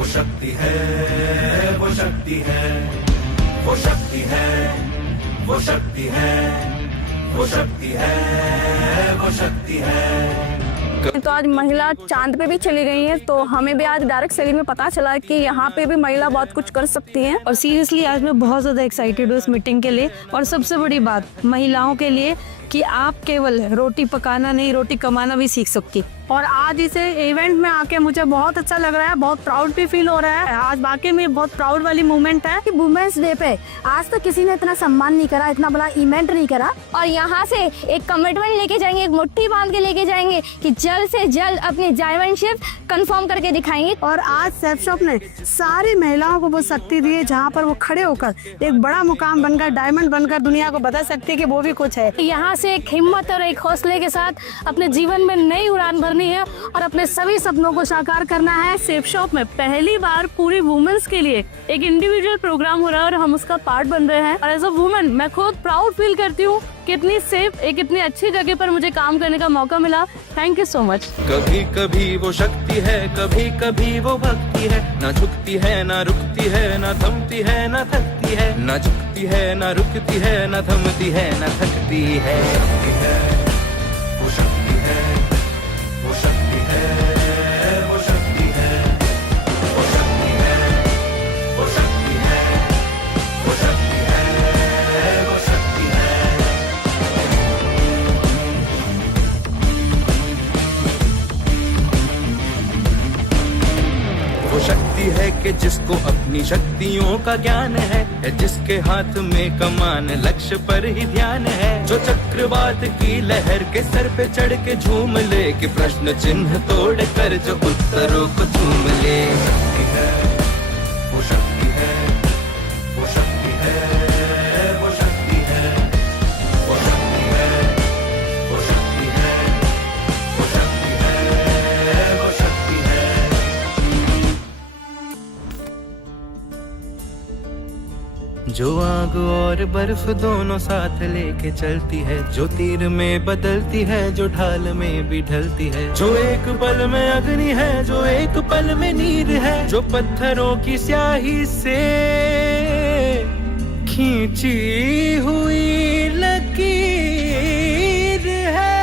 वो शक्ति है, वो शक्ति है, वो शक्ति है, वो शक्ति है, वो शक्ति है, वो शक्ति है। तो आज महिला चांद पे भी चली गई हैं, तो हमें भी आज डायरेक्ट सेलिंग में पता चला कि यहाँ पे भी महिला बहुत कुछ कर सकती हैं। और सीरियसली आज मैं बहुत ज़्यादा एक्साइटेड हूँ इस मीटिंग के लिए। और सबसे बड़ी बात महिलाओं के लिए कि आप केवल रोटी पकाना नहीं, रोटी कमाना भी सीख सकती। और आज इसे इवेंट में आके मुझे बहुत अच्छा लग रहा है, बहुत प्राउड भी फील हो रहा है। आज वाकई में बहुत प्राउड वाली मोमेंट है कि वुमेन्स डे पे आज तक किसी ने इतना सम्मान नहीं करा, इतना बड़ा इवेंट नहीं करा। और यहाँ से एक कमिटमेंट लेके जाएंगे, एक मुट्ठी बांध के लेके जाएंगे कि जल्द से जल्द अपनी डायमंडशिप कंफर्म करके दिखाएंगे। और आज सेफ शॉप ने सारी महिलाओं को वो शक्ति दी है जहाँ पर वो खड़े होकर एक बड़ा मुकाम बनकर, डायमंड बनकर दुनिया को बता सकती है कि वो भी कुछ है। यहाँ से एक हिम्मत और एक हौसले के साथ अपने जीवन में नई उड़ान भरनी है और अपने सभी सपनों को साकार करना है। सेफ शॉप में पहली बार पूरी वुमेन्स के लिए एक इंडिविजुअल प्रोग्राम हो रहा है और हम उसका पार्ट बन रहे हैं। और एज अ वुमेन मैं खुद प्राउड फील करती हूँ कि इतनी सेफ, एक इतनी अच्छी जगह पर मुझे काम करने का मौका मिला। Thank you so much. कभी कभी वो शक्ति है, कभी कभी वो भक्ति है, ना झुकती है ना रुकती है, ना थमती है ना थकती है, ना झुकती है ना रुकती है, ना थमती है ना थकती है। वो शक्ति है, वो शक्ति है, वो शक्ति है, वो शक्ति है, वो शक्ति है, वो शक्ति है, वो शक्ति है। वो शक्ति है कि जिसको अपनी शक्तियों का ज्ञान है, जिसके हाथ में कमान लक्ष्य पर ही ध्यान है, जो चक्रवात की लहर के सर पे चढ़ के झूम ले, कि प्रश्न चिन्ह तोड़ कर जो उत्तरों को चूम ले। शक्ति है, वो शक्ति है, वो शक्ति है, वो शक्ति है, वो शक्ति है, वो शक्ति है, वो शक्ति है, वो शक्ति है। जो आग और बर्फ दोनों साथ लेके चलती है, जो तीर में बदलती है, जो ढाल में भी ढलती है, जो एक पल में अग्नि है, जो एक पल में नीर है, जो पत्थरों की स्याही से खींची हुई लकीर है।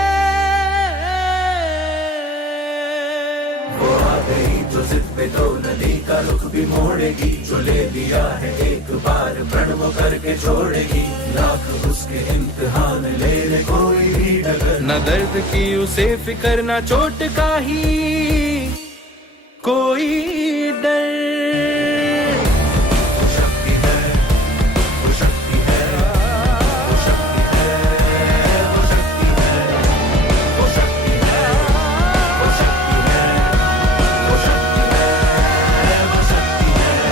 वो आ गई जो जिद पे तो नदी का रुख भी मोड़ेगी, जो ले दिया है एक बार प्रण वो करके छोड़ेगी, लाख उसके इम्तिहान ले ले कोई भी डगर, न दर्द की उसे फिकर, न चोट का ही कोई डर। वो शक्ति है, वो शक्ति है, वो शक्ति है, वो शक्ति है, वो शक्ति है, वो शक्ति है, वो शक्ति है, वो शक्ति है, वो शक्ति है,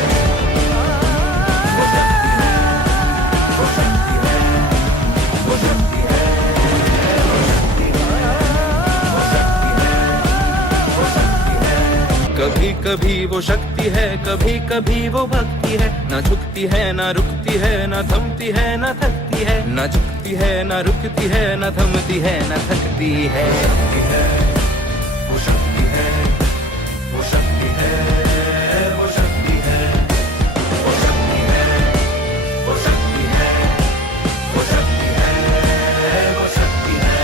वो शक्ति है, वो शक्ति है, वो शक्ति है, वो शक्ति है। कभी कभी वो शक्ति है, कभी कभी वो भक्ति है, ना झुकती है ना रुकती है, ना थमती है ना थकती है, ना झुकती है ना रुकती है, ना थमती है ना थकती है। वो शक्ति है, वो शक्ति है, वो शक्ति है, वो शक्ति है, वो शक्ति है, वो शक्ति है, वो शक्ति है।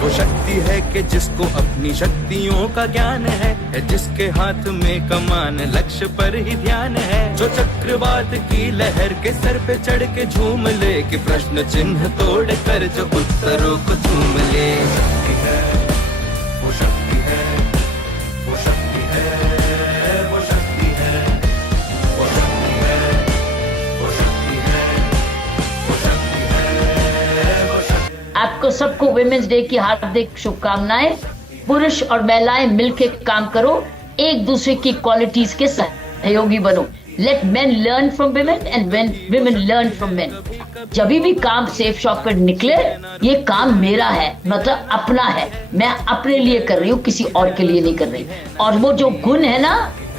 वो शक्ति है कि जिसको अपनी शक्तियों का ज्ञान है, जिसके हाथ में कमान लक्ष्य पर ही ध्यान है, जो चक्रवात की लहर के सर पे चढ़ के झूम ले, कि प्रश्न चिन्ह तोड़ कर जो उत्तरों को चूम ले। शक्ति है, वो शक्ति है, वो शक्ति है, वो शक्ति है, वो शक्ति है, वो शक्ति है, वो शक्ति है, वो शक्ति। आपको सबको वुमेन्स डे की हार्दिक शुभकामनाएं। पुरुष और महिलाएं मिलकर काम करो, एक दूसरे की क्वालिटीज के सहयोगी बनो। Let men learn from women and women learn from men। जब भी काम सेफ शॉप पर निकले, ये काम मेरा है, मतलब अपना है, मैं अपने लिए कर रही हूँ, किसी और के लिए नहीं कर रही। और वो जो गुण है ना,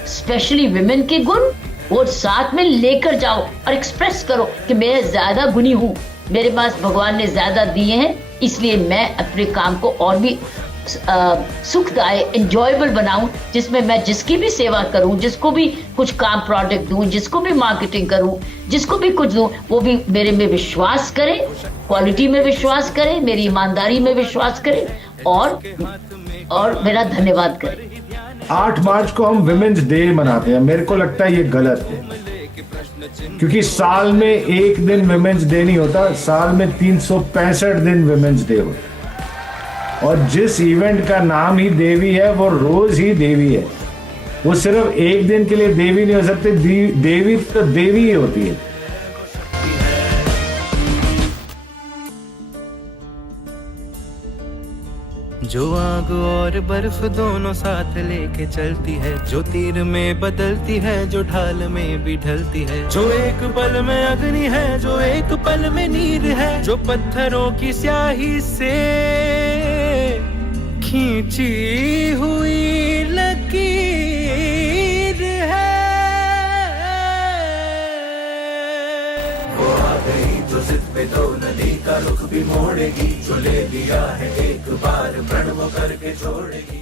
स्पेशली women के गुण, वो साथ में लेकर जाओ और एक्सप्रेस करो कि मैं ज्यादा गुणी हूँ, मेरे पास भगवान ने ज्यादा दिए हैं, इसलिए मैं अपने काम को और भी सुखदायक एंजॉयबल बनाऊं, जिसमें मैं जिसकी भी सेवा करूं, जिसको भी कुछ काम प्रोडक्ट दूं, जिसको भी मार्केटिंग करूं, जिसको भी कुछ दूं, वो भी मेरे में विश्वास करे, क्वालिटी में विश्वास करे, मेरी ईमानदारी में विश्वास करे और मेरा धन्यवाद करे। 8 मार्च को हम विमेंस डे मनाते हैं, मेरे को लगता है ये गलत है, क्योंकि साल में एक दिन विमेंस डे नहीं होता, साल में 365 दिन विमेंस डे होता है। और जिस इवेंट का नाम ही देवी है वो रोज ही देवी है, वो सिर्फ एक दिन के लिए देवी नहीं हो सकती, देवी तो देवी ही होती है। जो आग और बर्फ दोनों साथ लेके चलती है, जो तीर में बदलती है, जो ढाल में भी ढलती है, जो एक पल में अग्नि है, जो एक पल में नीर है, जो पत्थरों की स्याही से खींची हुई लकीर है। वो आ गई जो जिद पे तो नदी का रुख भी मोड़ेगी, जो ले लिया है एक बार प्रण वो करके छोड़ेगी।